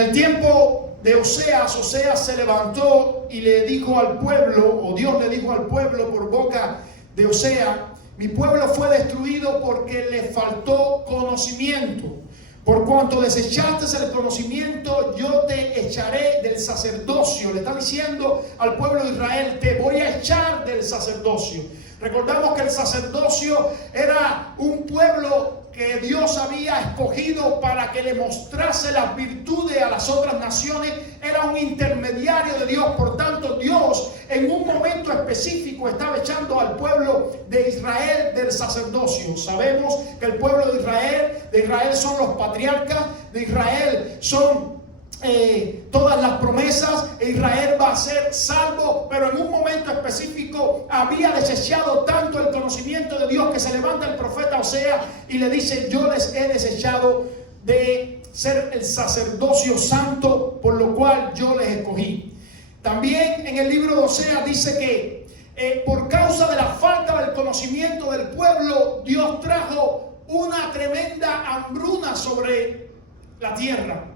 el tiempo de Oseas se levantó y le dijo al pueblo, o Dios le dijo al pueblo por boca de Oseas: mi pueblo fue destruido porque le faltó conocimiento. Por cuanto desechaste el conocimiento, yo te echaré del sacerdocio. Le está diciendo al pueblo de Israel: te voy a echar del sacerdocio. Recordamos que el sacerdocio era un pueblo que Dios había escogido para que le mostrase las virtudes a las otras naciones. Era un intermediario de Dios. Por tanto, Dios en un momento específico estaba echando al pueblo de Israel del sacerdocio. Sabemos que el pueblo de Israel son los patriarcas, de Israel son todas las promesas. Israel va a ser salvo, pero en un momento específico había desechado tanto el conocimiento de Dios que se levanta el profeta Oseas y le dice: yo les he desechado de ser el sacerdocio santo, por lo cual yo les escogí. También en el libro de Oseas dice que por causa de la falta del conocimiento del pueblo, Dios trajo una tremenda hambruna sobre la tierra.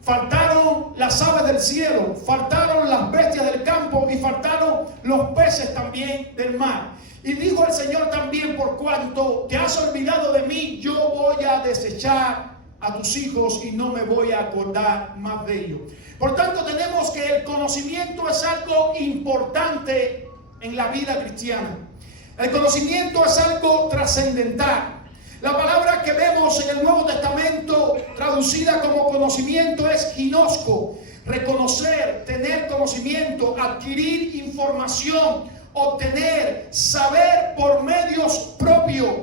Faltaron las aves del cielo, faltaron las bestias del campo y faltaron los peces también del mar. Y dijo el Señor también: por cuanto te has olvidado de mí, yo voy a desechar a tus hijos y no me voy a acordar más de ellos. Por tanto, tenemos que el conocimiento es algo importante en la vida cristiana. El conocimiento es algo trascendental. La palabra que vemos en el Nuevo Testamento traducida como conocimiento es ginosco. Reconocer, tener conocimiento, adquirir información, obtener, saber por medios propios.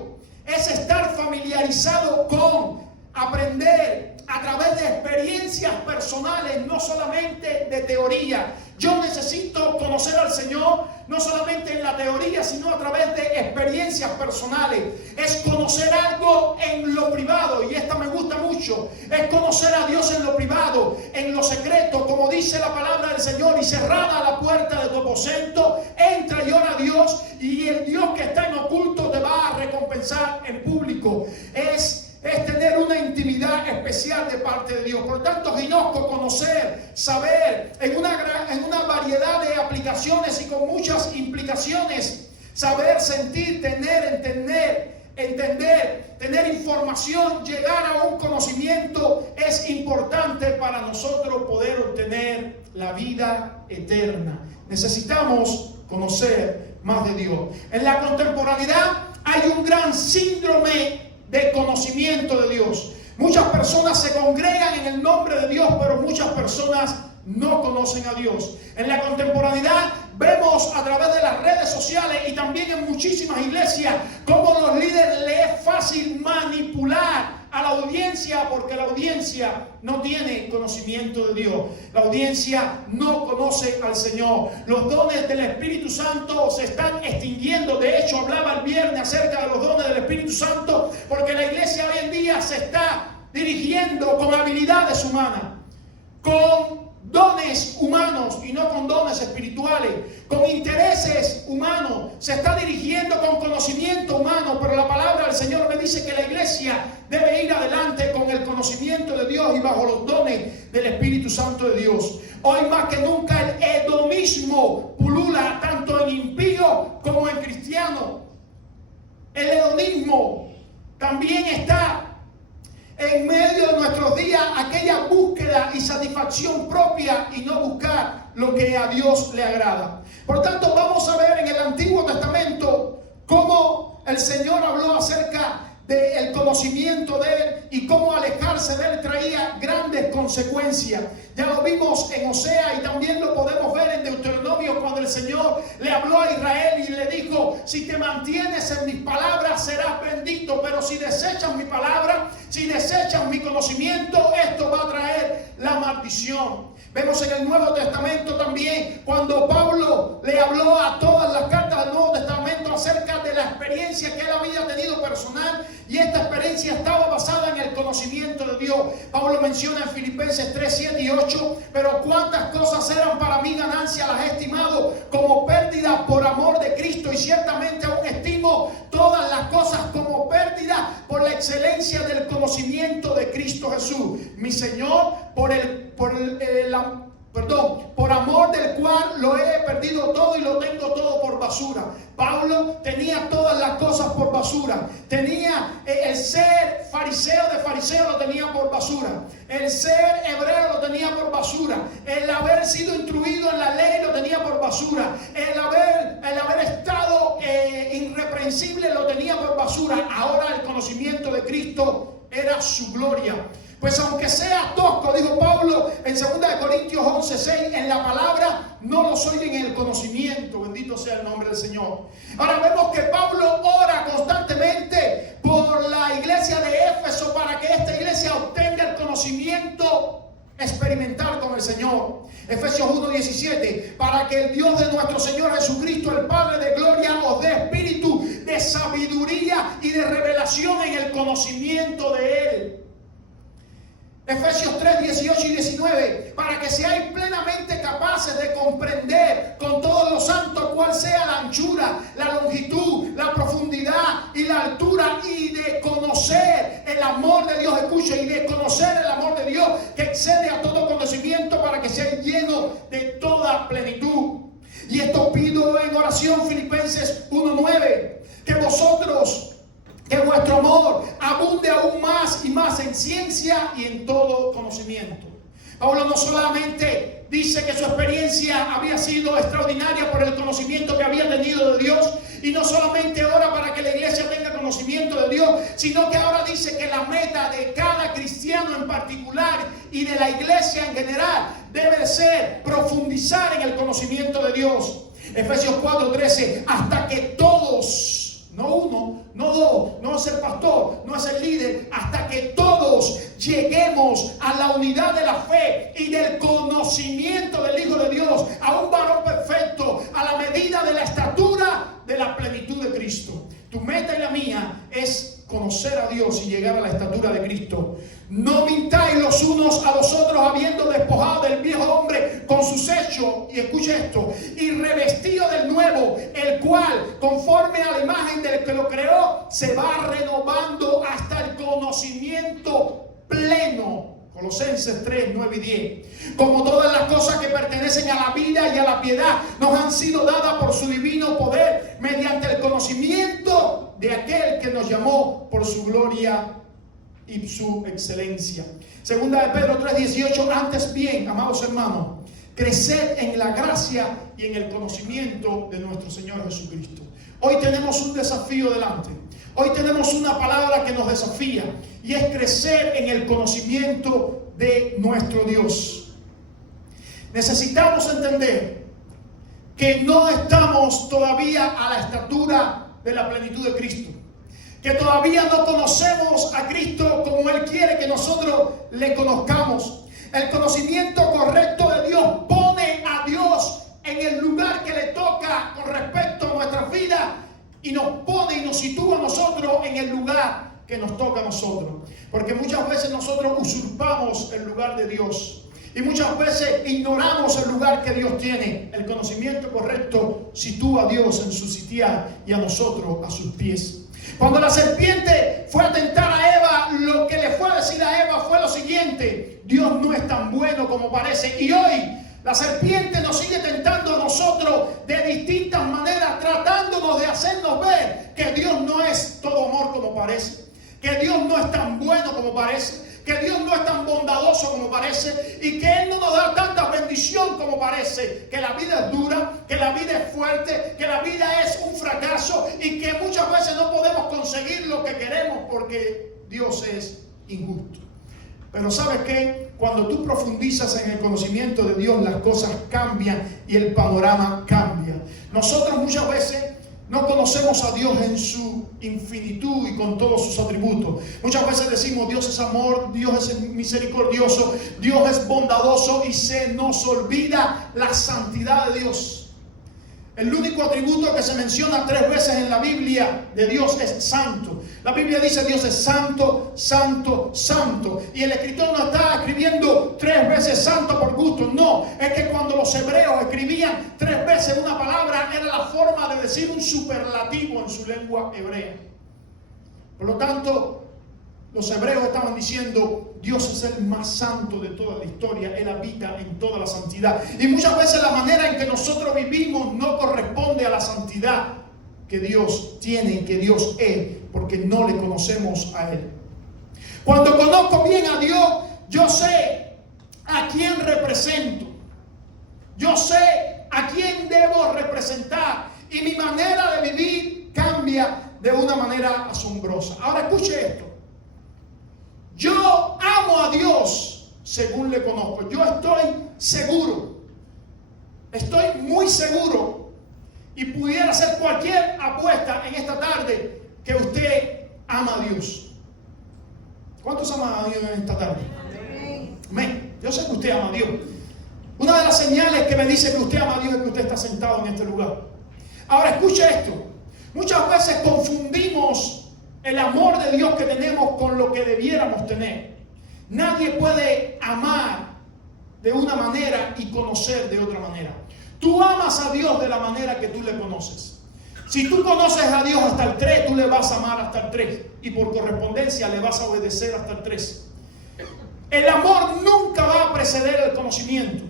Es estar familiarizado con, aprender a través de experiencias personales, no solamente de teoría. Yo necesito conocer al Señor no solamente en la teoría, sino a través de experiencias personales. Es conocer algo en lo privado, y esta me gusta mucho. Es conocer a Dios en lo privado, en lo secreto, como dice la palabra del Señor: y cerrada la puerta de tu aposento, entra y ora a Dios, y el Dios que está en oculto te va a recompensar en público. Es tener una intimidad especial de parte de Dios. Por tanto, ginosco, conocer, saber, en una variedad de aplicaciones y con muchas implicaciones. Saber, sentir, entender, tener información, llegar a un conocimiento es importante para nosotros poder obtener la vida eterna. Necesitamos conocer más de Dios. En la contemporaneidad hay un gran síndrome de conocimiento de Dios. Muchas personas se congregan en el nombre de Dios, pero muchas personas no conocen a Dios. En la contemporaneidad vemos a través de las redes sociales y también en muchísimas iglesias cómo a los líderes les es fácil manipular a la audiencia, porque la audiencia no tiene conocimiento de Dios. La audiencia no conoce al Señor. Los dones del Espíritu Santo se están extinguiendo. De hecho, hablaba el viernes acerca de los dones del Espíritu Santo, porque la iglesia hoy en día se está dirigiendo con habilidades humanas, con dones humanos y no con dones espirituales, con intereses humanos. Se está dirigiendo con conocimiento humano, pero la palabra del Señor me dice que la iglesia debe ir adelante con el conocimiento de Dios y bajo los dones del Espíritu Santo de Dios. Hoy más que nunca el hedonismo pulula tanto en impíos como en cristianos. El hedonismo también está en medio de nuestros días, aquella búsqueda y satisfacción propia y no buscar lo que a Dios le agrada. Por tanto, vamos a ver en el Antiguo Testamento cómo el Señor habló acerca del conocimiento de Él y cómo alejarse de Él traía grandes consecuencias. Ya lo vimos en Oseas y también lo podemos ver en Deuteronomio, cuando el Señor le habló a Israel y le dijo: si te mantienes en mis palabras serás bendito, pero si desechas mi palabra, si desechas mi conocimiento, esto va a traer la maldición. Vemos en el Nuevo Testamento también cuando Pablo le habló a todas las cartas del Nuevo Testamento acerca de la experiencia que él había tenido personal, y esta experiencia estaba basada en el conocimiento de Dios. Pablo menciona en Filipenses 3, 7 y 8: pero cuántas cosas eran para mí ganancia, las he estimado como pérdida por amor de Cristo, y ciertamente aún estimo todas las cosas como pérdida por la excelencia del conocimiento de Cristo Jesús, mi Señor, por amor del cual lo he perdido todo y lo tengo todo por basura. Pablo tenía todas las cosas por basura. Tenía el ser fariseo de fariseo, lo tenía por basura. El ser hebreo lo tenía por basura. El haber sido instruido en la ley lo tenía por basura. El haber estado irreprensible lo tenía por basura. Ahora el conocimiento de Cristo era su gloria. Pues aunque sea tosco, dijo Pablo en 2 Corintios 11:6, en la palabra no lo soy en el conocimiento. Bendito sea el nombre del Señor. Ahora vemos que Pablo ora constantemente por la iglesia de Éfeso para que esta iglesia obtenga el conocimiento experimental con el Señor. Efesios 1:17, para que el Dios de nuestro Señor Jesucristo, el Padre de gloria, os dé espíritu de sabiduría y de revelación en el conocimiento de Él. Efesios 3:18 y 19, para que seáis plenamente capaces de comprender con todos los santos cuál sea la anchura, la longitud, la profundidad y la altura, y de conocer el amor de Dios, escucha, y de conocer el amor de Dios que excede a todo conocimiento, para que seáis llenos de toda plenitud. Y esto pido en oración, Filipenses 1:9, que vuestro amor abunde aún más y más en ciencia y en todo conocimiento. Pablo no solamente dice que su experiencia había sido extraordinaria por el conocimiento que había tenido de Dios, y no solamente ora para que la iglesia tenga conocimiento de Dios, sino que ahora dice que la meta de cada cristiano en particular y de la iglesia en general debe ser profundizar en el conocimiento de Dios. Efesios 4:13, hasta que todos, no uno, no dos, no es el pastor, no es el líder, hasta que todos lleguemos a la unidad de la fe y del conocimiento del Hijo de Dios, a un varón perfecto, a la medida de la estatura de la plenitud de Cristo. Tu meta y la mía es conocer a Dios y llegar a la estatura de Cristo. No mintáis los unos a los otros, habiendo despojado del viejo hombre con sus hechos, y escuche esto, y revestido del nuevo, el cual, conforme a la imagen del que lo creó, se va renovando hasta el conocimiento pleno. Colosenses 3:9 y 10. Como todas las cosas que pertenecen a la vida y a la piedad nos han sido dadas por su divino poder, mediante el conocimiento de aquel que nos llamó por su gloria y su excelencia. Segunda de Pedro 3:18, antes bien, amados hermanos, creced en la gracia y en el conocimiento de nuestro Señor Jesucristo. Hoy tenemos un desafío delante. Hoy tenemos una palabra que nos desafía, y es crecer en el conocimiento de nuestro Dios. Necesitamos entender que no estamos todavía a la estatura de la plenitud de Cristo, que todavía no conocemos a Cristo como Él quiere que nosotros le conozcamos. El conocimiento correcto de Dios pone a Dios en el lugar que le toca con respecto a nuestra vida, y nos pone y nos sitúa a nosotros en el lugar que nos toca a nosotros. Porque muchas veces nosotros usurpamos el lugar de Dios, y muchas veces ignoramos el lugar que Dios tiene. El conocimiento correcto sitúa a Dios en su sitial y a nosotros a sus pies. Cuando la serpiente fue a tentar a Eva, lo que le fue a decir a Eva fue lo siguiente: Dios no es tan bueno como parece. Y hoy la serpiente nos sigue tentando a nosotros de distintas maneras, tratándonos de hacernos ver que Dios no es todo amor como parece, que Dios no es tan bueno como parece, que Dios no es tan bondadoso como parece, y que Él no nos da tanta bendición como parece, que la vida es dura, que la vida es fuerte, que la vida es un fracaso, y que muchas veces no podemos conseguir lo que queremos porque Dios es injusto. Pero ¿sabes qué? Cuando tú profundizas en el conocimiento de Dios, las cosas cambian y el panorama cambia. Nosotros muchas veces no conocemos a Dios en su infinitud y con todos sus atributos. Muchas veces decimos: Dios es amor, Dios es misericordioso, Dios es bondadoso, y se nos olvida la santidad de Dios. El único atributo que se menciona 3 veces en la Biblia de Dios es santo. La Biblia dice: Dios es santo, santo, santo. Y el escritor no está escribiendo 3 veces santo por gusto. No, es que cuando los hebreos escribían 3 veces una palabra, era la forma de decir un superlativo en su lengua hebrea. Por lo tanto, los hebreos estaban diciendo, Dios es el más santo de toda la historia, Él habita en toda la santidad. Y muchas veces la manera en que nosotros vivimos no corresponde a la santidad que Dios tiene y que Dios es, porque no le conocemos a Él. Cuando conozco bien a Dios, yo sé a quién represento. Yo sé a quién debo representar. Y mi manera de vivir cambia de una manera asombrosa. Ahora escuche esto. Yo amo a Dios según le conozco. Yo estoy seguro. Estoy muy seguro. Y pudiera hacer cualquier apuesta en esta tarde que usted ama a Dios. ¿Cuántos aman a Dios en esta tarde? Amén. Yo sé que usted ama a Dios. Una de las señales que me dice que usted ama a Dios es que usted está sentado en este lugar. Ahora escuche esto. Muchas veces confundimos el amor de Dios que tenemos con lo que debiéramos tener. Nadie puede amar de una manera y conocer de otra manera. Tú amas a Dios de la manera que tú le conoces. Si tú conoces a Dios hasta el 3, tú le vas a amar hasta el 3. Y por correspondencia le vas a obedecer hasta el 3. El amor nunca va a preceder el conocimiento.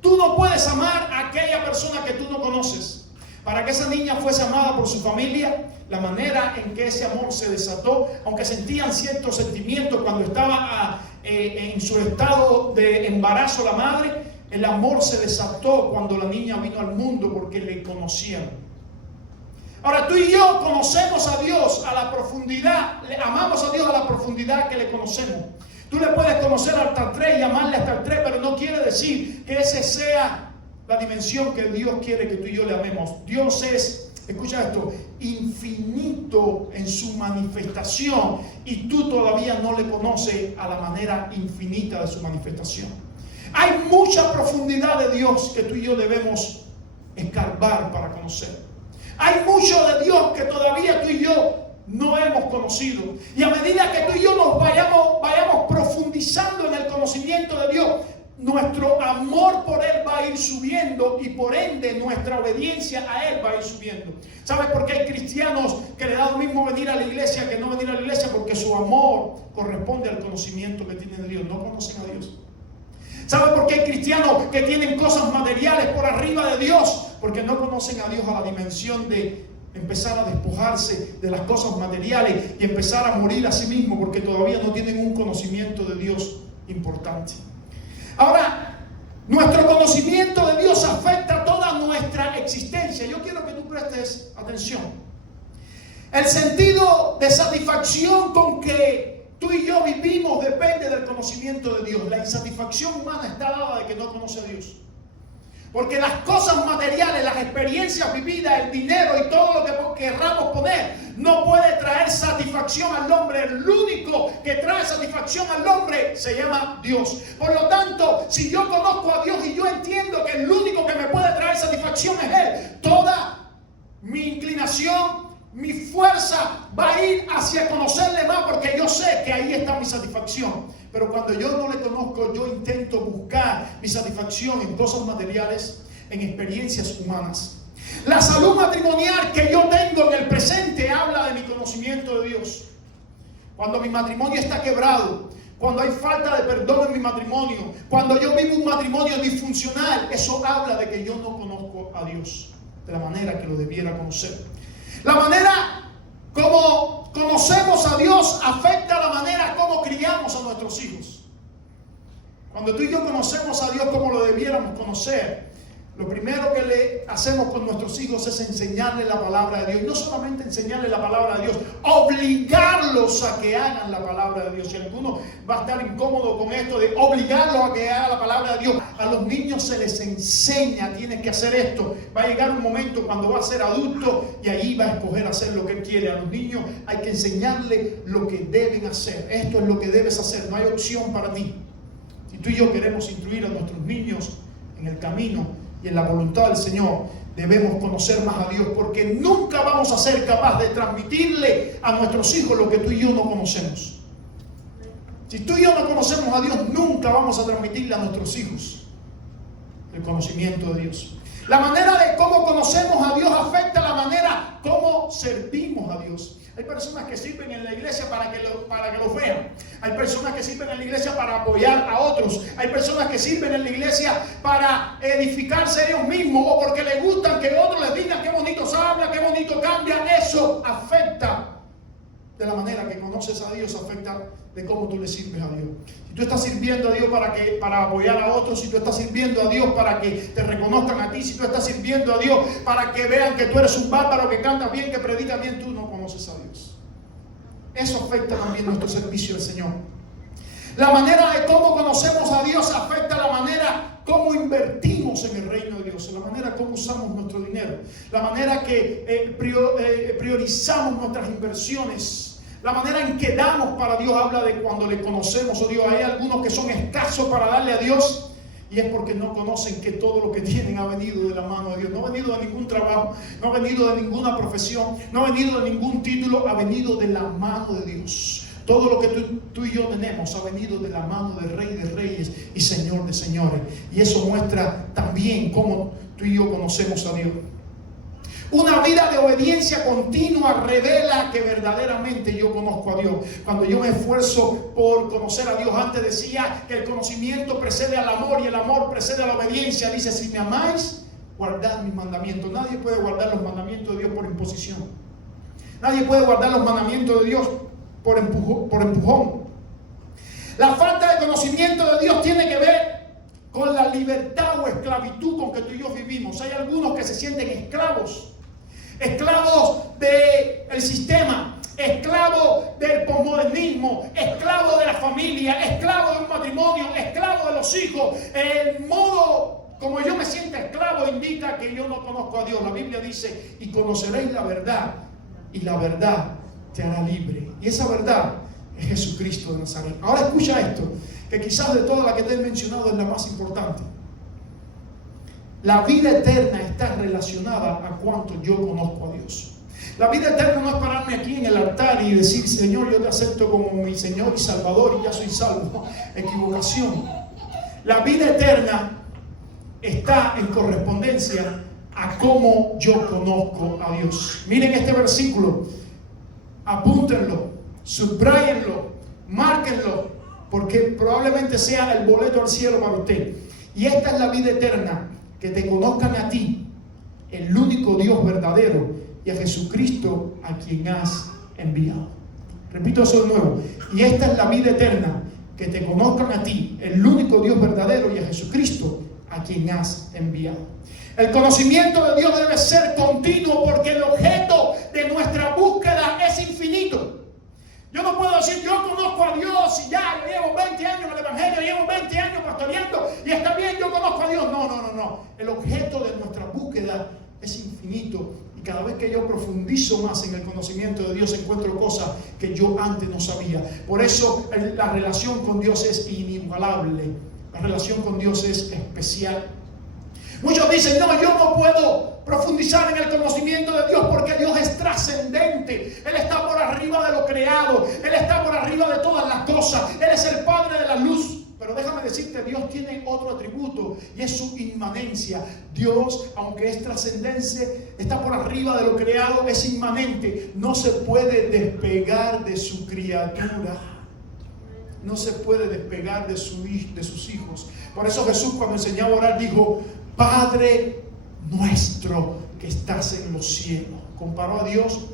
Tú no puedes amar a aquella persona que tú no conoces. Para que esa niña fuese amada por su familia, la manera en que ese amor se desató, aunque sentían ciertos sentimientos cuando estaba en su estado de embarazo la madre, el amor se desató cuando la niña vino al mundo porque le conocían. Ahora tú y yo conocemos a Dios a la profundidad, le amamos a Dios a la profundidad que le conocemos. Tú le puedes conocer hasta el 3 y amarle hasta el 3, pero no quiere decir que ese sea la dimensión que Dios quiere que tú y yo le amemos. Dios es, escucha esto, infinito en su manifestación y tú todavía no le conoces a la manera infinita de su manifestación. Hay mucha profundidad de Dios que tú y yo debemos escarbar para conocer. Hay mucho de Dios que todavía tú y yo no hemos conocido. Y a medida que tú y yo nos vayamos profundizando en el conocimiento de Dios, nuestro amor por Él va a ir subiendo y por ende nuestra obediencia a Él va a ir subiendo. ¿Sabes por qué hay cristianos que le da lo mismo venir a la iglesia que no venir a la iglesia? Porque su amor corresponde al conocimiento que tienen de Dios. No conocen a Dios. ¿Sabes por qué hay cristianos que tienen cosas materiales por arriba de Dios? Porque no conocen a Dios a la dimensión de empezar a despojarse de las cosas materiales y empezar a morir a sí mismo porque todavía no tienen un conocimiento de Dios importante. Ahora, nuestro conocimiento de Dios afecta toda nuestra existencia. Yo quiero que tú prestes atención. El sentido de satisfacción con que tú y yo vivimos depende del conocimiento de Dios. La insatisfacción humana está dada de que no conoce a Dios. Porque las cosas materiales, las experiencias vividas, el dinero y todo lo que querramos poner, no puede traer satisfacción al hombre. El único que trae satisfacción al hombre se llama Dios. Por lo tanto, si yo conozco a Dios y yo entiendo que el único que me puede traer satisfacción es Él, toda mi inclinación, mi fuerza va a ir hacia conocerle más, porque yo sé que ahí está mi satisfacción. Pero cuando yo no le conozco, yo intento buscar mi satisfacción en cosas materiales, en experiencias humanas. La salud matrimonial que yo tengo en el presente habla de mi conocimiento de Dios. Cuando mi matrimonio está quebrado, cuando hay falta de perdón en mi matrimonio, cuando yo vivo un matrimonio disfuncional, eso habla de que yo no conozco a Dios de la manera que lo debiera conocer. La manera como conocemos a Dios afecta la manera como criamos a nuestros hijos. Cuando tú y yo conocemos a Dios como lo debiéramos conocer, lo primero que le hacemos con nuestros hijos es enseñarles la palabra de Dios. Y no solamente enseñarles la palabra de Dios, obligarlos a que hagan la palabra de Dios. Si alguno va a estar incómodo con esto de obligarlos a que hagan la palabra de Dios, a los niños se les enseña, tienes que hacer esto. Va a llegar un momento cuando va a ser adulto y ahí va a escoger hacer lo que él quiere. A los niños hay que enseñarles lo que deben hacer. Esto es lo que debes hacer, no hay opción para ti. Si tú y yo queremos instruir a nuestros niños en el camino y en la voluntad del Señor, debemos conocer más a Dios, porque nunca vamos a ser capaces de transmitirle a nuestros hijos lo que tú y yo no conocemos. Si tú y yo no conocemos a Dios, nunca vamos a transmitirle a nuestros hijos el conocimiento de Dios. La manera de cómo conocemos a Dios afecta la manera como servimos a Dios. Hay personas que sirven en la iglesia para que los vean. Hay personas que sirven en la iglesia para apoyar a otros. Hay personas que sirven en la iglesia para edificarse ellos mismos o porque les gustan que otros les digan qué bonito se habla, qué bonito cambia. Eso afecta de la manera que conoces a Dios, afecta de cómo tú le sirves a Dios. Si tú estás sirviendo a Dios para apoyar a otros, si tú estás sirviendo a Dios para que te reconozcan a ti, si tú estás sirviendo a Dios para que vean que tú eres un bárbaro, que canta bien, que predica bien, tú no conoces a Dios. Eso afecta también nuestro servicio al Señor. La manera de cómo conocemos a Dios afecta la manera cómo invertimos en el reino de Dios, la manera como usamos nuestro dinero, la manera que priorizamos nuestras inversiones. La manera en que damos para Dios habla de cuando le conocemos a Dios. Hay algunos que son escasos para darle a Dios y es porque no conocen que todo lo que tienen ha venido de la mano de Dios. No ha venido de ningún trabajo, no ha venido de ninguna profesión, no ha venido de ningún título, ha venido de la mano de Dios. Todo lo que tú y yo tenemos ha venido de la mano del Rey de Reyes y Señor de Señores. Y eso muestra también cómo tú y yo conocemos a Dios. Una vida de obediencia continua revela que verdaderamente yo conozco a Dios. Cuando yo me esfuerzo por conocer a Dios, antes decía que el conocimiento precede al amor y el amor precede a la obediencia. Dice, si me amáis, guardad mis mandamientos. Nadie puede guardar los mandamientos de Dios por imposición. Nadie puede guardar los mandamientos de Dios por empujón. La falta de conocimiento de Dios tiene que ver con la libertad o esclavitud con que tú y yo vivimos. Hay algunos que se sienten esclavos del sistema, esclavos del posmodernismo, esclavos de la familia, esclavos de un matrimonio, esclavos de los hijos. El modo como yo me siento esclavo indica que yo no conozco a Dios. La Biblia dice, y conoceréis la verdad, y la verdad te hará libre. Y esa verdad es Jesucristo de Nazaret. Ahora escucha esto, que quizás de todas las que te he mencionado es la más importante. La vida eterna está relacionada a cuánto yo conozco a Dios. La vida eterna no es pararme aquí en el altar y decir, Señor, yo te acepto como mi Señor y Salvador y ya soy salvo. Equivocación. La vida eterna está en correspondencia a cómo yo conozco a Dios. Miren este versículo, apúntenlo, subrayenlo, márquenlo, porque probablemente sea el boleto al cielo para usted. Y esta es la vida eterna, que te conozcan a ti, el único Dios verdadero, y a Jesucristo a quien has enviado. Repito eso de nuevo. Y esta es la vida eterna, que te conozcan a ti, el único Dios verdadero, y a Jesucristo a quien has enviado. El conocimiento de Dios debe ser continuo, porque el objeto de nuestra búsqueda es infinito. Yo no puedo decir, yo conozco a Dios y ya, yo llevo 20 años en el Evangelio, llevo 20 años pastoreando y está bien, yo conozco a Dios. No. El objeto de nuestra búsqueda es infinito. Y cada vez que yo profundizo más en el conocimiento de Dios, encuentro cosas que yo antes no sabía. Por eso la relación con Dios es inigualable. La relación con Dios es especial. Muchos dicen, no, yo no puedo profundizar en el conocimiento de Dios porque Dios es trascendente. Él está por arriba de lo creado. Él está por arriba de todas las cosas. Él es el Padre de la luz. Pero déjame decirte, Dios tiene otro atributo y es su inmanencia. Dios, aunque es trascendente, está por arriba de lo creado, es inmanente. No se puede despegar de su criatura. No se puede despegar de sus hijos. Por eso Jesús, cuando enseñaba a orar, dijo, Padre nuestro que estás en los cielos. Comparó a Dios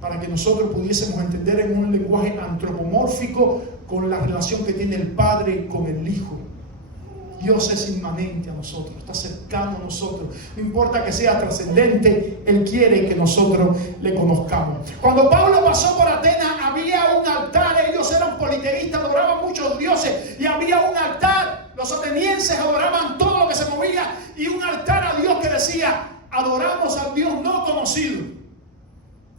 para que nosotros pudiésemos entender en un lenguaje antropomórfico con la relación que tiene el Padre con el Hijo. Dios es inmanente a nosotros, está cercano a nosotros. No importa que sea trascendente, Él quiere que nosotros le conozcamos. Cuando Pablo pasó por Atenas, había un altar. Ellos eran politeístas, adoraban muchos dioses y había un altar. Los atenienses adoraban todo lo que se movía y un altar a Dios que decía, adoramos al Dios no conocido.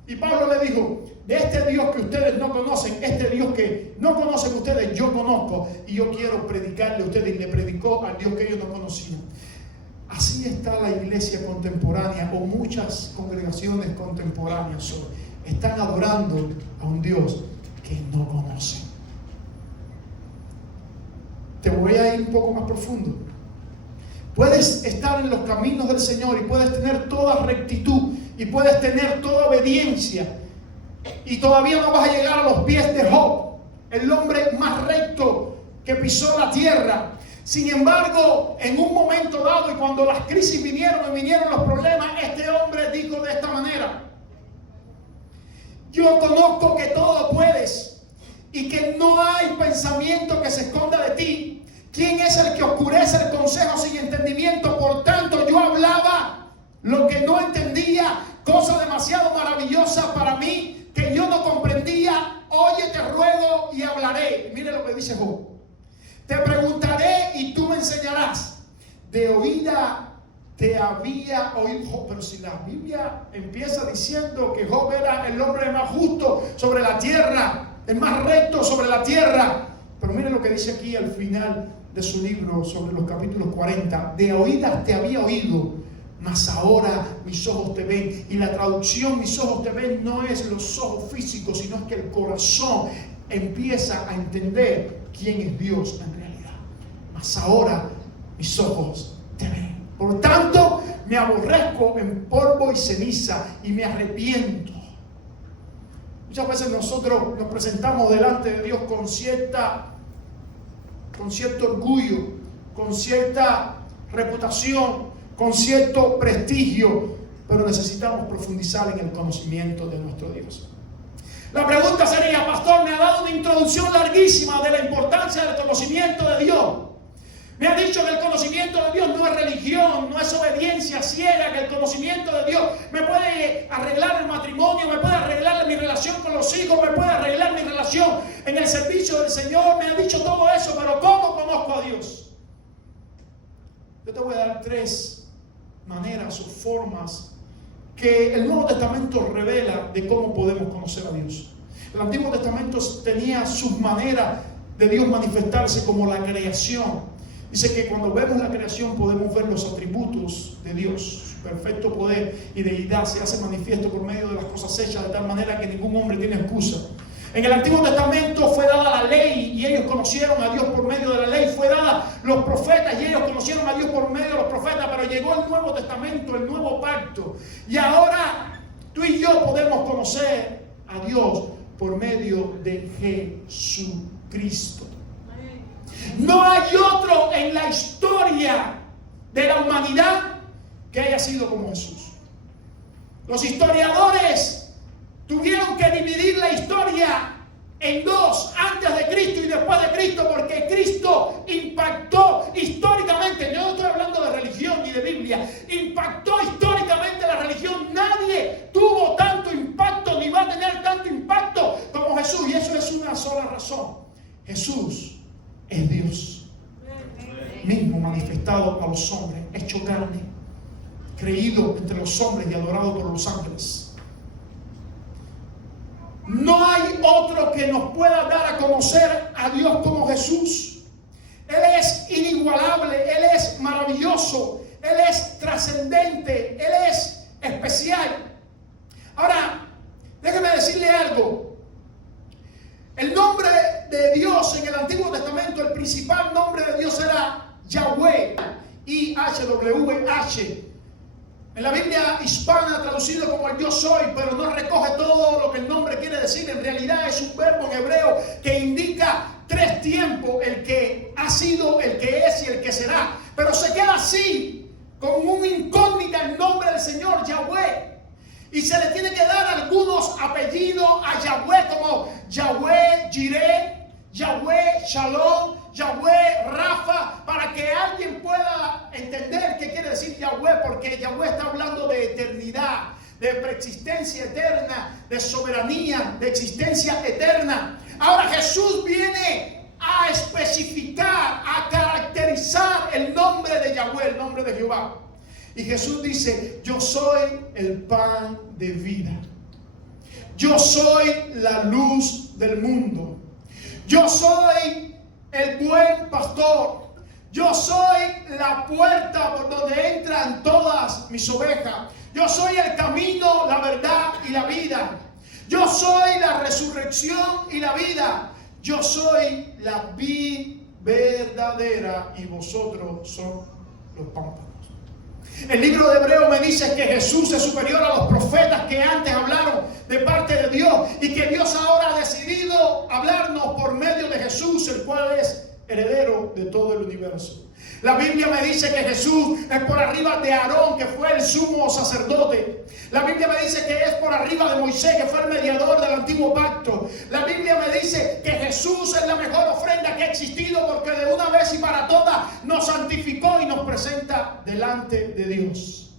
Y Pablo le dijo, de este Dios que ustedes no conocen, este Dios que no conocen ustedes, yo conozco y yo quiero predicarle a ustedes. Y le predicó al Dios que ellos no conocían. Así está la iglesia contemporánea, o muchas congregaciones contemporáneas hoy. Están adorando a un Dios que no conocen. Te voy a ir un poco más profundo. Puedes estar en los caminos del Señor y puedes tener toda rectitud y puedes tener toda obediencia Y todavía no vas a llegar a los pies de Job, el hombre más recto que pisó la tierra. Sin embargo, en un momento dado y cuando las crisis vinieron y vinieron los problemas, este hombre dijo de esta manera: yo conozco que todo puedes y que no hay pensamiento que se esconda de ti. ¿Quién es el que oscurece el consejo sin entendimiento? Por tanto, yo hablaba lo que no entendía, cosa demasiado maravillosa para mí que yo no comprendía. Oye, te ruego y hablaré. Mire lo que dice Job. Te preguntaré y tú me enseñarás. De oída te había oído. Job, pero si la Biblia empieza diciendo que Job era el hombre más justo sobre la tierra, el más recto sobre la tierra. Pero mire lo que dice aquí al final de su libro, sobre los capítulos 40. De oídas te había oído, mas ahora mis ojos te ven. Y la traducción mis ojos te ven no es los ojos físicos, sino es que el corazón empieza a entender quién es Dios en realidad. Mas ahora mis ojos te ven. Por tanto, me aborrezco en polvo y ceniza y me arrepiento. Muchas veces nosotros nos presentamos delante de Dios con cierto orgullo, con cierta reputación, con cierto prestigio, pero necesitamos profundizar en el conocimiento de nuestro Dios. La pregunta sería: pastor, me ha dado una introducción larguísima de la importancia del conocimiento de Dios. Me ha dicho que el conocimiento de Dios no es religión, no es obediencia ciega, que el conocimiento de Dios me puede arreglar el matrimonio, me puede arreglar mi relación con los hijos, me puede arreglar mi relación en el servicio del Señor. Me ha dicho todo eso, pero ¿cómo conozco a Dios? Yo te voy a dar 3 maneras o formas que el Nuevo Testamento revela de cómo podemos conocer a Dios. El Antiguo Testamento tenía sus maneras de Dios manifestarse, como la creación. Dice que cuando vemos la creación podemos ver los atributos de Dios. Su perfecto poder y deidad se hace manifiesto por medio de las cosas hechas, de tal manera que ningún hombre tiene excusa. En el Antiguo Testamento fue dada la ley y ellos conocieron a Dios por medio de la ley. Fue dada los profetas y ellos conocieron a Dios por medio de los profetas. Pero llegó el Nuevo Testamento, el nuevo pacto. Y ahora tú y yo podemos conocer a Dios por medio de Jesucristo. No hay otro en la historia de la humanidad que haya sido como Jesús. Los historiadores tuvieron que dividir la historia en 2, antes de Cristo y después de Cristo, porque Cristo impactó históricamente. Yo no estoy hablando de religión ni de Biblia. Impactó históricamente la religión. Nadie tuvo tanto impacto ni va a tener tanto impacto como Jesús. Y eso es una sola razón: Jesús es Dios mismo manifestado a los hombres, hecho carne, creído entre los hombres y adorado por los ángeles. No hay otro que nos pueda dar a conocer a Dios como Jesús. Él es inigualable, Él es maravilloso, Él es trascendente, Él es especial. Ahora, déjeme decirle algo. El nombre de Dios en el Antiguo Testamento, el principal nombre de Dios era Yahweh, I-H-W-H. En la Biblia hispana traducido como el yo soy, pero no recoge todo lo que el nombre quiere decir. En realidad es un verbo en hebreo que indica 3 tiempos: el que ha sido, el que es y el que será. Pero se queda así, con una incógnita, el nombre del Señor, Yahweh. Y se le tiene que dar algunos apellidos a Yahweh, como Yahweh Jireh, Yahweh Shalom, Yahweh Rafa, para que alguien pueda entender qué quiere decir Yahweh, porque Yahweh está hablando de eternidad, de preexistencia eterna, de soberanía, de existencia eterna. Ahora Jesús viene a especificar, a caracterizar el nombre de Yahweh, el nombre de Jehová. Y Jesús dice: yo soy el pan de vida. Yo soy la luz del mundo. Yo soy el buen pastor. Yo soy la puerta por donde entran todas mis ovejas. Yo soy el camino, la verdad y la vida. Yo soy la resurrección y la vida. Yo soy la vid verdadera y vosotros son los pámpanos. El libro de Hebreo me dice que Jesús es superior a los profetas que antes hablaron de parte de Dios, heredero de todo el universo. La Biblia me dice que Jesús es por arriba de Aarón, que fue el sumo sacerdote. La Biblia me dice que es por arriba de Moisés, que fue el mediador del antiguo pacto. La Biblia me dice que Jesús es la mejor ofrenda que ha existido, porque de una vez y para todas nos santificó y nos presenta delante de Dios.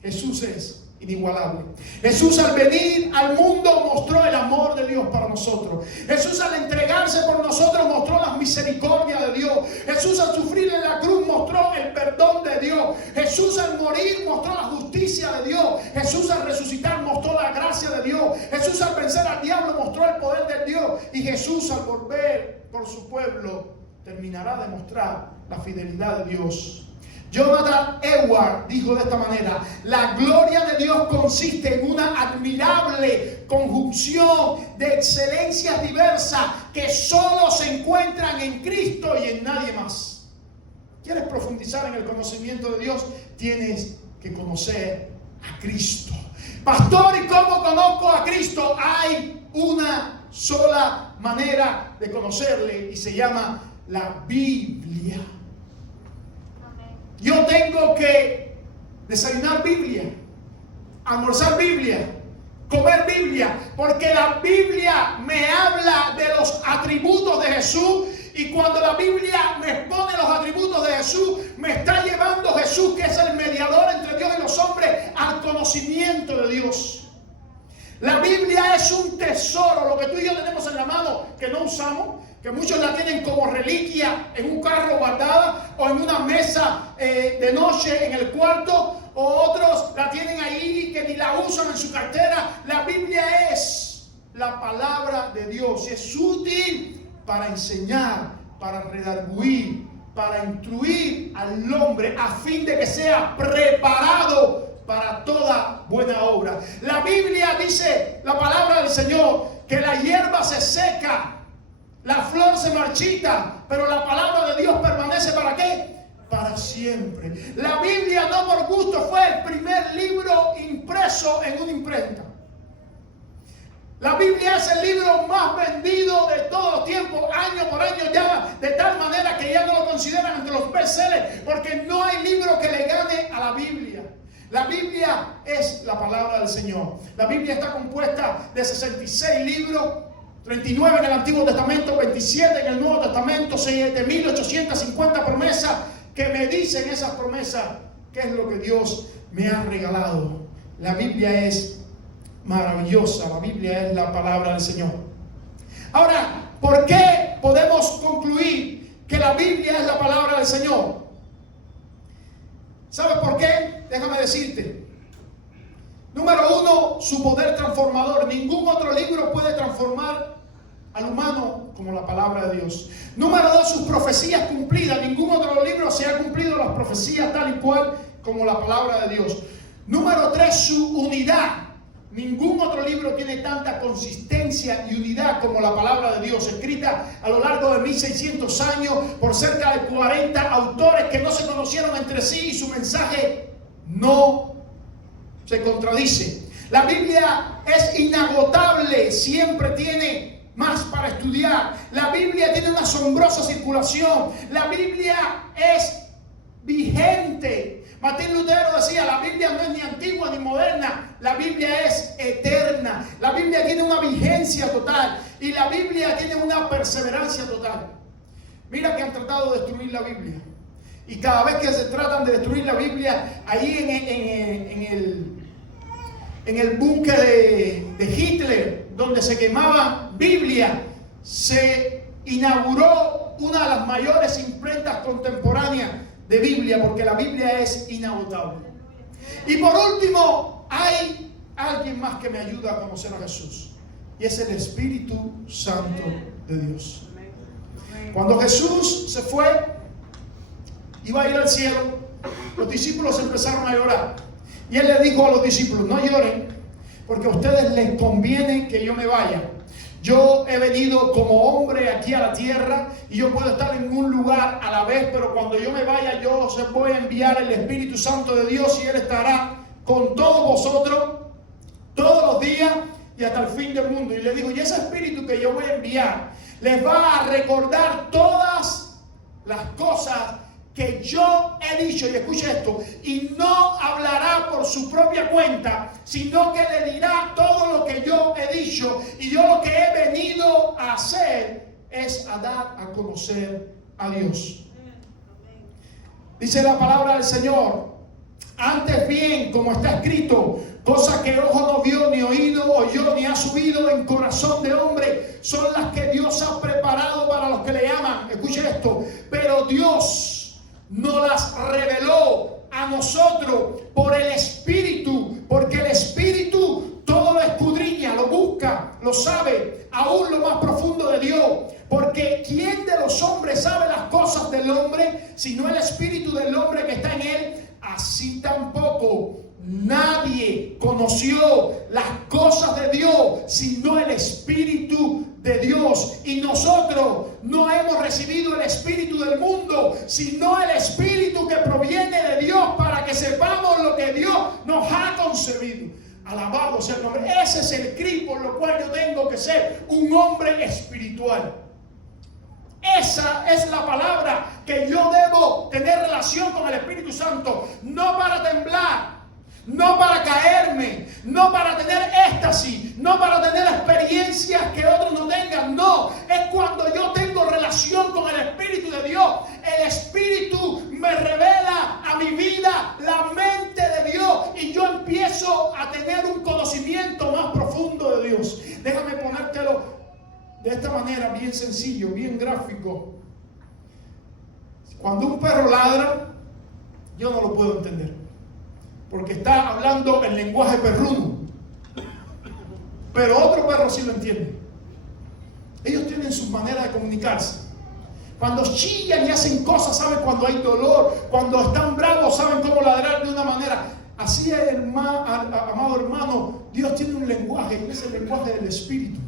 Jesús es inigualable. Jesús, al venir al mundo, mostró el amor de Dios para nosotros. Jesús, al entregarse por nosotros, mostró la misericordia de Dios. Jesús, al sufrir en la cruz, mostró el perdón de Dios. Jesús, al morir, mostró la justicia de Dios. Jesús, al resucitar, mostró la gracia de Dios. Jesús, al vencer al diablo, mostró el poder de Dios. Y Jesús, al volver por su pueblo, terminará de mostrar la fidelidad de Dios. Jonathan Edwards dijo de esta manera: la gloria de Dios consiste en una admirable conjunción de excelencias diversas que solo se encuentran en Cristo y en nadie más. ¿Quieres profundizar en el conocimiento de Dios? Tienes que conocer a Cristo. Pastor, ¿y cómo conozco a Cristo? Hay una sola manera de conocerle y se llama la Biblia. Yo tengo que desayunar Biblia, almorzar Biblia, comer Biblia, porque la Biblia me habla de los atributos de Jesús, y cuando la Biblia me expone los atributos de Jesús, me está llevando Jesús, que es el mediador entre Dios y los hombres, al conocimiento de Dios. La Biblia es un tesoro, lo que tú y yo tenemos en la mano que no usamos, que muchos la tienen como reliquia en un carro guardada o en una mesa de noche en el cuarto, o otros la tienen ahí que ni la usan en su cartera. La Biblia es la palabra de Dios y es útil para enseñar, para redarguir, para instruir al hombre a fin de que sea preparado para toda buena obra. La Biblia dice, la palabra del Señor, que la hierba se seca, la flor se marchita, pero la palabra de Dios permanece ¿para qué? Para siempre. La Biblia, no por gusto, fue el primer libro impreso en una imprenta. La Biblia es el libro más vendido de todos los tiempos, año por año, ya de tal manera que ya no lo consideran entre los bestsellers, porque no hay libro que le gane a la Biblia. La Biblia es la palabra del Señor. La Biblia está compuesta de 66 libros, 39 en el Antiguo Testamento, 27 en el Nuevo Testamento, 7.850 promesas que me dicen esas promesas qué es lo que Dios me ha regalado. La Biblia es maravillosa, la Biblia es la palabra del Señor. Ahora, ¿por qué podemos concluir que la Biblia es la palabra del Señor? ¿Sabes por qué? Déjame decirte. Número uno, su poder transformador. Ningún otro libro puede transformar al humano como la palabra de Dios. Número dos, sus profecías cumplidas. Ningún otro libro se ha cumplido las profecías tal y cual como la palabra de Dios. Número tres, su unidad. Ningún otro libro tiene tanta consistencia y unidad como la palabra de Dios, escrita a lo largo de 1600 años por cerca de 40 autores que no se conocieron entre sí, y su mensaje no se contradice. La Biblia es inagotable, siempre tiene más para estudiar. La Biblia tiene una asombrosa circulación. La Biblia es vigente. Martín Lutero decía, la Biblia no es ni antigua ni moderna, la Biblia es eterna. La Biblia tiene una vigencia total y la Biblia tiene una perseverancia total. Mira que han tratado de destruir la Biblia, y cada vez que se tratan de destruir la Biblia, ahí en el búnker de Hitler, donde se quemaba Biblia, se inauguró una de las mayores imprentas contemporáneas de Biblia, porque la Biblia es inagotable. Y por último, hay alguien más que me ayuda a conocer a Jesús, y es el Espíritu Santo de Dios. Cuando Jesús se fue, iba a ir al cielo, los discípulos empezaron a llorar, y Él le dijo a los discípulos: no lloren, porque a ustedes les conviene que yo me vaya. Yo he venido como hombre aquí a la tierra y yo puedo estar en un lugar a la vez, pero cuando yo me vaya, yo os voy a enviar el Espíritu Santo de Dios, y Él estará con todos vosotros todos los días y hasta el fin del mundo. Y le digo, y ese Espíritu que yo voy a enviar les va a recordar todas las cosas que yo he dicho, y escuche esto, y no hablará por su propia cuenta, sino que le dirá todo lo que yo he dicho, y yo lo que he venido a hacer es a dar a conocer a Dios. Dice la palabra del Señor: antes bien, como está escrito, cosas que ojo no vio, ni oído oyó, ni ha subido en corazón de hombre, son las que Dios ha preparado para los que le aman. Escuche esto: pero Dios nos las reveló a nosotros por el Espíritu, porque el Espíritu todo lo escudriña, lo busca, lo sabe, aún lo más profundo de Dios. Porque ¿quién de los hombres sabe las cosas del hombre, sino el Espíritu del hombre que está en él? Así tampoco nadie conoció las cosas de Dios, sino el Espíritu de Dios. Y nosotros no hemos recibido el espíritu del mundo, sino el Espíritu que proviene de Dios, para que sepamos lo que Dios nos ha concebido. Alabado sea el nombre. Ese es el cristo por lo cual yo tengo que ser un hombre espiritual. Esa es la palabra, que yo debo tener relación con el Espíritu Santo, no para temblar, no para caerme, no para tener éxtasis, no para tener experiencias que otros no tengan. No, es cuando yo tengo relación con el Espíritu de Dios. El Espíritu me revela a mi vida la mente de Dios, y yo empiezo a tener un conocimiento más profundo de Dios. Déjame ponértelo de esta manera, bien sencillo, bien gráfico. Cuando un perro ladra, yo no lo puedo entender, porque está hablando el lenguaje perruno. Pero otro perro sí lo entiende. Ellos tienen su manera de comunicarse. Cuando chillan y hacen cosas, saben cuando hay dolor. Cuando están bravos, saben cómo ladrar de una manera. Así es, amado hermano, Dios tiene un lenguaje, y es el lenguaje del Espíritu.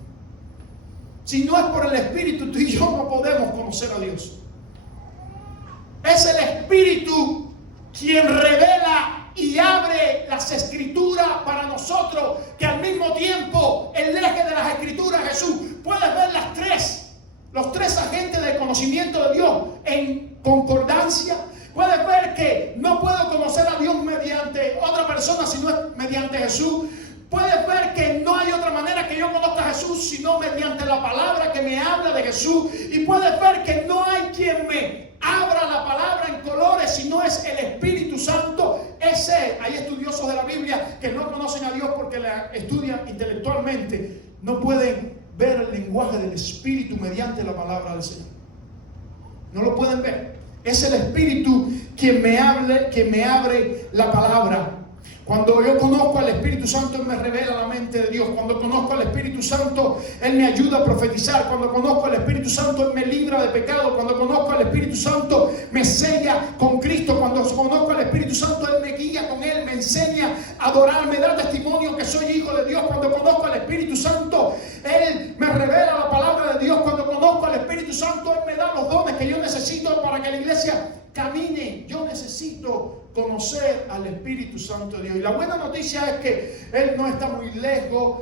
Si no es por el Espíritu, tú y yo no podemos conocer a Dios. Es el Espíritu quien revela y abre las Escrituras para nosotros, que al mismo tiempo el eje de las Escrituras, Jesús, puedes ver los tres agentes del conocimiento de Dios en concordancia. Puedes ver que no puedo conocer a Dios mediante otra persona, sino es mediante Jesús. Puedes ver que no hay otra manera que yo conozca a Jesús sino mediante la palabra que me habla de Jesús. Y puedes ver que no hay quien me abra la palabra en colores, sino es el Espíritu Santo. Hay estudiosos de la Biblia que no conocen a Dios porque la estudian intelectualmente. No pueden ver el lenguaje del Espíritu mediante la palabra del Señor. No lo pueden ver. Es el Espíritu quien me abre la palabra. Cuando yo conozco al Espíritu Santo, Él me revela la mente de Dios. Cuando conozco al Espíritu Santo, Él me ayuda a profetizar. Cuando conozco al Espíritu Santo, Él me libra de pecado. Cuando conozco al Espíritu Santo, me sella con Cristo. Cuando conozco al Espíritu Santo, Él me guía con Él, me enseña a adorar, me da testimonio que soy hijo de Dios. Cuando conozco al Espíritu Santo, Él me revela la palabra de Dios. Cuando conozco al Espíritu Santo, Él me da los dones que yo necesito para que la iglesia camine. Yo necesito conocer al Espíritu Santo de Dios. Y la buena noticia es que Él no está muy lejos.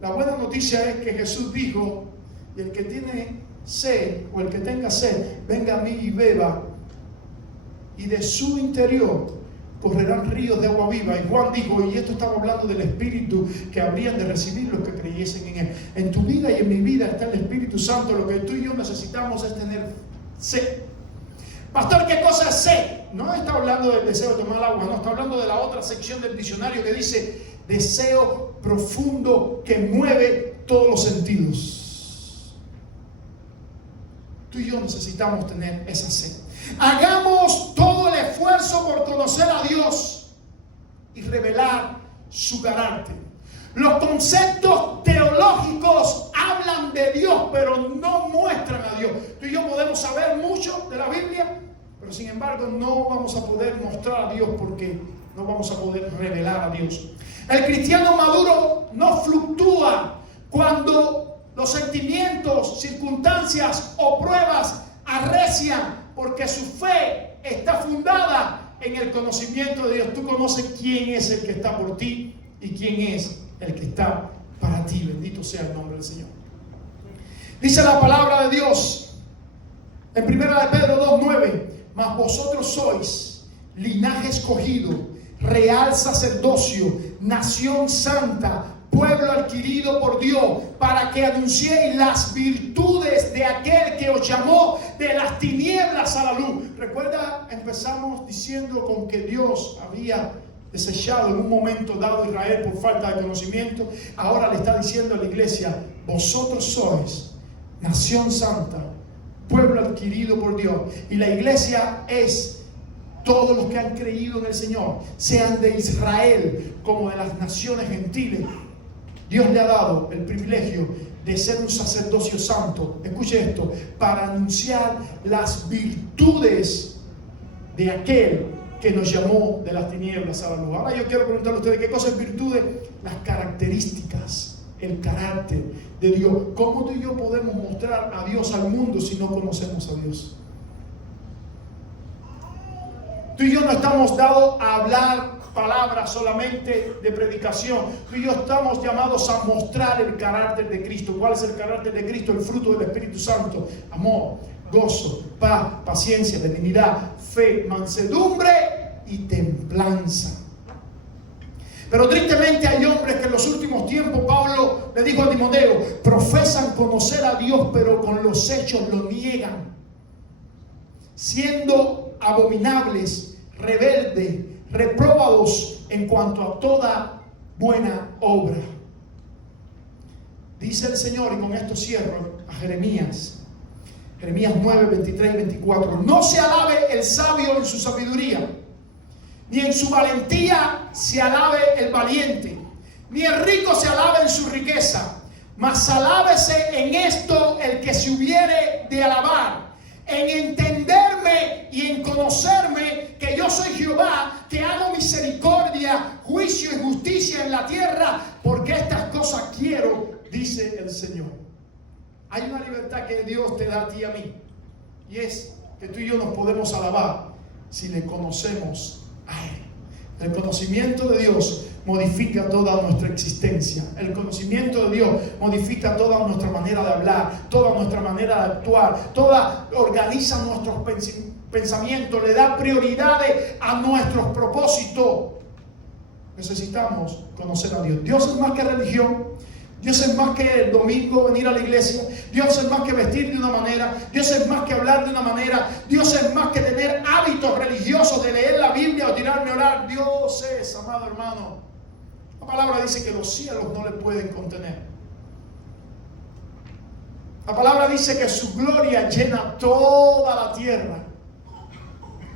La buena noticia es que Jesús dijo: y el que tiene sed, o el que tenga sed, venga a mí y beba, y de su interior correrán ríos de agua viva. Y Juan dijo, y esto estamos hablando del Espíritu que habrían de recibir los que creyesen en Él. En tu vida y en mi vida está el Espíritu Santo. Lo que tú y yo necesitamos es tener sed. Pastor, ¿qué cosa es sed? No está hablando del deseo de tomar agua, no, está hablando de la otra sección del diccionario que dice deseo profundo que mueve todos los sentidos. Tú y yo necesitamos tener esa sed. Hagamos todo el esfuerzo por conocer a Dios y revelar su carácter. Los conceptos teológicos hablan de Dios, pero no muestran a Dios. Tú y yo podemos saber mucho de la Biblia, pero sin embargo no vamos a poder mostrar a Dios porque no vamos a poder revelar a Dios. El cristiano maduro no fluctúa cuando los sentimientos, circunstancias o pruebas arrecian, porque su fe está fundada en el conocimiento de Dios. Tú conoces quién es el que está por ti y quién es el que está para ti. Bendito sea el nombre del Señor. Dice la palabra de Dios En 1 Pedro 2:9, mas vosotros sois linaje escogido, real sacerdocio, nación santa, pueblo adquirido por Dios, para que anunciéis las virtudes de aquel que os llamó de las tinieblas a la luz. Recuerda, empezamos diciendo con que Dios había desechado en un momento dado a Israel por falta de conocimiento. Ahora le está diciendo a la iglesia: vosotros sois nación santa, pueblo adquirido por Dios. Y la iglesia es todos los que han creído en el Señor, sean de Israel como de las naciones gentiles. Dios le ha dado el privilegio de ser un sacerdocio santo. Escuche esto: para anunciar las virtudes de aquel que nos llamó de las tinieblas a la luz. Ahora yo quiero preguntarle a ustedes: ¿qué cosas es virtudes? Las características, el carácter de Dios. ¿Cómo tú y yo podemos mostrar a Dios al mundo si no conocemos a Dios? Tú y yo no estamos dados a hablar palabras solamente de predicación. Tú y yo estamos llamados a mostrar el carácter de Cristo. ¿Cuál es el carácter de Cristo? El fruto del Espíritu Santo: amor, gozo, paz, paciencia, benignidad, fe, mansedumbre y templanza. Pero tristemente hay hombres que en los últimos tiempos, Pablo le dijo a Timoteo, profesan conocer a Dios, pero con los hechos lo niegan, siendo abominables, rebeldes, reprobados en cuanto a toda buena obra. Dice el Señor, y con esto cierro, a Jeremías 9, 23 y 24: no se alabe el sabio en su sabiduría, ni en su valentía se alabe el valiente, ni el rico se alabe en su riqueza, mas alábese en esto el que se hubiere de alabar, en entenderme y en conocerme, que yo soy Jehová, que hago misericordia, juicio y justicia en la tierra, porque estas cosas quiero, dice el Señor. Hay una libertad que Dios te da a ti y a mí, y es que tú y yo nos podemos alabar si le conocemos a Él. El conocimiento de Dios modifica toda nuestra existencia. El conocimiento de Dios modifica toda nuestra manera de hablar, toda nuestra manera de actuar, organiza nuestros pensamientos, le da prioridades a nuestros propósitos. Necesitamos conocer a Dios. Dios es más que religión. Dios es más que el domingo venir a la iglesia. Dios es más que vestir de una manera. Dios es más que hablar de una manera. Dios es más que tener hábitos religiosos de leer la Biblia o tirarme a orar. Dios es, amado hermano, la palabra dice que los cielos no le pueden contener. La palabra dice que su gloria llena toda la tierra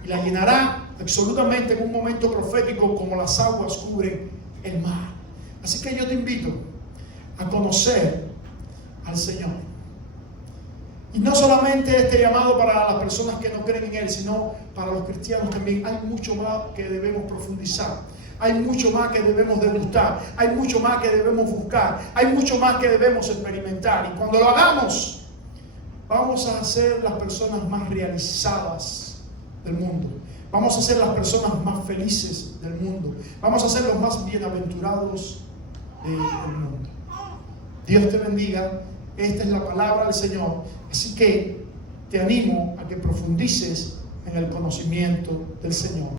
y la llenará absolutamente en un momento profético, como las aguas cubren el mar. Así que yo te invito a conocer al Señor. Y no solamente este llamado para las personas que no creen en Él, sino para los cristianos también. Hay mucho más que debemos profundizar. Hay mucho más que debemos degustar. Hay mucho más que debemos buscar. Hay mucho más que debemos experimentar. Y cuando lo hagamos, vamos a ser las personas más realizadas del mundo. Vamos a ser las personas más felices del mundo. Vamos a ser los más bienaventurados del mundo. Dios te bendiga. Esta es la palabra del Señor. Así que te animo a que profundices en el conocimiento del Señor.